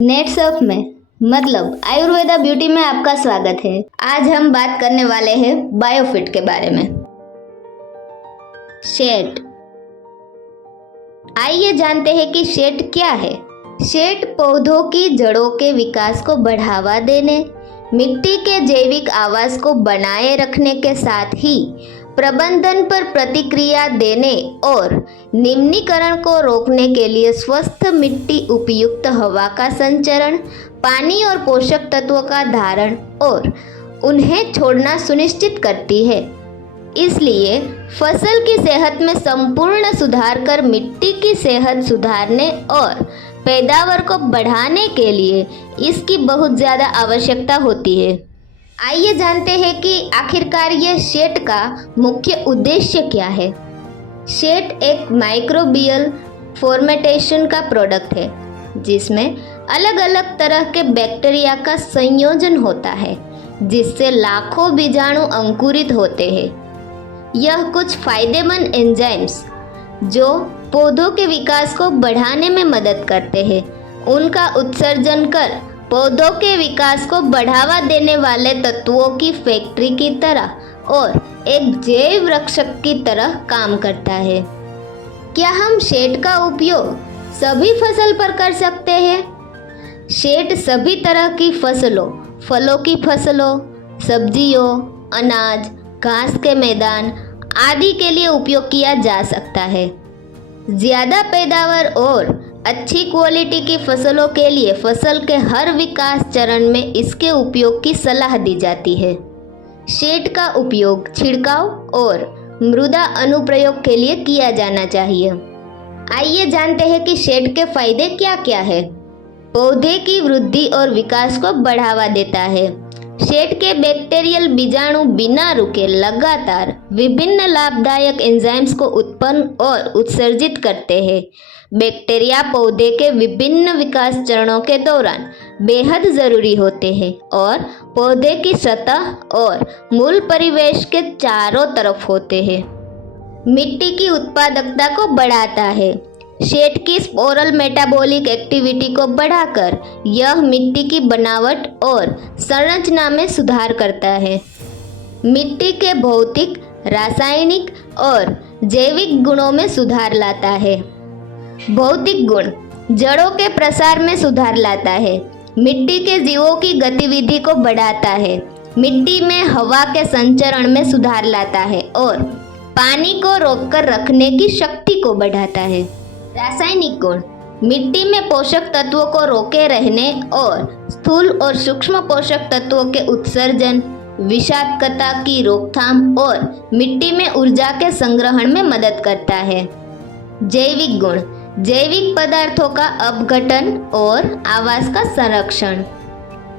Nets of में मतलब Ayurveda beauty में आपका स्वागत है। आज हम बात करने वाले हैं बायोफिट के बारे में। शेड। आइए जानते हैं कि शेड क्या है। शेड पौधों की जड़ों के विकास को बढ़ावा देने, मिट्टी के जैविक आवास को बनाए रखने के साथ ही प्रबंधन पर प्रतिक्रिया देने और निम्नीकरण को रोकने के लिए स्वस्थ मिट्टी, उपयुक्त हवा का संचरण, पानी और पोषक तत्वों का धारण और उन्हें छोड़ना सुनिश्चित करती है। इसलिए फसल की सेहत में संपूर्ण सुधार कर मिट्टी की सेहत सुधारने और पैदावार को बढ़ाने के लिए इसकी बहुत ज़्यादा आवश्यकता होती है। आइए जानते हैं कि आखिरकार ये शेड का मुख्य उद्देश्य क्या है। शेड एक माइक्रोबियल फॉर्मेटेशन का प्रोडक्ट है जिसमें अलग अलग तरह के बैक्टीरिया का संयोजन होता है जिससे लाखों बीजाणु अंकुरित होते हैं। यह कुछ फायदेमंद एंजाइम्स जो पौधों के विकास को बढ़ाने में मदद करते हैं उनका उत्सर्जन कर पौधों के विकास को बढ़ावा देने वाले तत्वों की फैक्ट्री की तरह और एक जैव रक्षक की तरह काम करता है। क्या हम शेड का उपयोग सभी फसल पर कर सकते हैं? शेड सभी तरह की फसलों, फलों की फसलों, सब्जियों, अनाज, घास के मैदान आदि के लिए उपयोग किया जा सकता है। ज़्यादा पैदावार और अच्छी क्वालिटी की फसलों के लिए फसल के हर विकास चरण में इसके उपयोग की सलाह दी जाती है। शेड का उपयोग छिड़काव और मृदा अनुप्रयोग के लिए किया जाना चाहिए। आइए जानते हैं कि शेड के फायदे क्या क्या है। पौधे की वृद्धि और विकास को बढ़ावा देता है। शेड के बैक्टीरियल बीजाणु बिना रुके लगातार विभिन्न लाभदायक एंजाइम्स को उत्पन्न और उत्सर्जित करते हैं। बैक्टीरिया पौधे के विभिन्न विकास चरणों के दौरान बेहद ज़रूरी होते हैं और पौधे की सतह और मूल परिवेश के चारों तरफ होते हैं। मिट्टी की उत्पादकता को बढ़ाता है। शेड की स्पोरल मेटाबॉलिक एक्टिविटी को बढ़ाकर यह मिट्टी की बनावट और संरचना में सुधार करता है। मिट्टी के भौतिक, रासायनिक और जैविक गुणों में सुधार लाता है। भौतिक गुण जड़ों के प्रसार में सुधार लाता है। मिट्टी के जीवों की गतिविधि को बढ़ाता है। मिट्टी में हवा के संचरण में सुधार लाता है और पानी को रोककर रखने की शक्ति को बढ़ाता है। रासायनिक गुण मिट्टी में पोषक तत्वों को रोके रहने और स्थूल और सूक्ष्म पोषक तत्वों के उत्सर्जन, विषाक्तता की रोकथाम और मिट्टी में ऊर्जा के संग्रहण में मदद करता है। जैविक गुण जैविक पदार्थों का अपघटन और आवास का संरक्षण।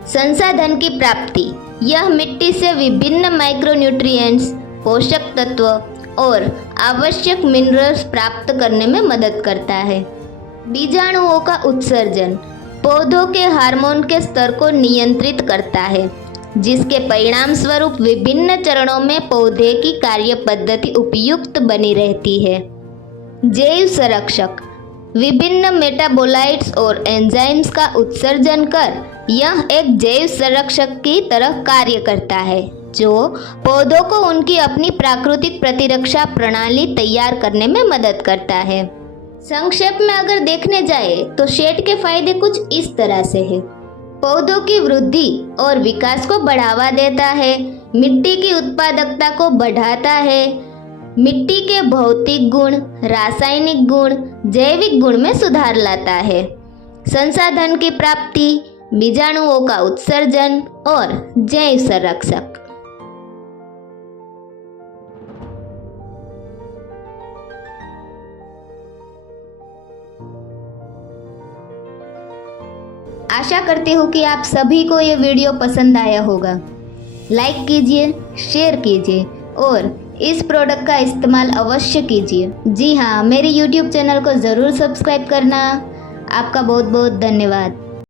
संसाधन की प्राप्ति यह मिट्टी से विभिन्न माइक्रोन्यूट्रिएंट्स, पोषक तत्व और आवश्यक मिनरल्स प्राप्त करने में मदद करता है। बीजाणुओं का उत्सर्जन पौधों के हार्मोन के स्तर को नियंत्रित करता है जिसके परिणाम स्वरूप विभिन्न चरणों में पौधे की कार्य पद्धति उपयुक्त बनी रहती है। जैव संरक्षक विभिन्न मेटाबोलाइट्स और एंजाइम्स का उत्सर्जन कर यह एक जैव संरक्षक की तरह कार्य करता है जो पौधों को उनकी अपनी प्राकृतिक प्रतिरक्षा प्रणाली तैयार करने में मदद करता है। संक्षेप में अगर देखने जाए तो शेड के फायदे कुछ इस तरह से है। पौधों की वृद्धि और विकास को बढ़ावा देता है। मिट्टी की उत्पादकता को बढ़ाता है। मिट्टी के भौतिक गुण, रासायनिक गुण, जैविक गुण में सुधार लाता है। संसाधन की प्राप्ति, बीजाणुओं का उत्सर्जन और जैव संरक्षक। आशा करती हूँ कि आप सभी को ये वीडियो पसंद आया होगा। लाइक कीजिए, शेयर कीजिए और इस प्रोडक्ट का इस्तेमाल अवश्य कीजिए। जी हाँ, मेरे YouTube चैनल को ज़रूर सब्सक्राइब करना। आपका बहुत बहुत धन्यवाद।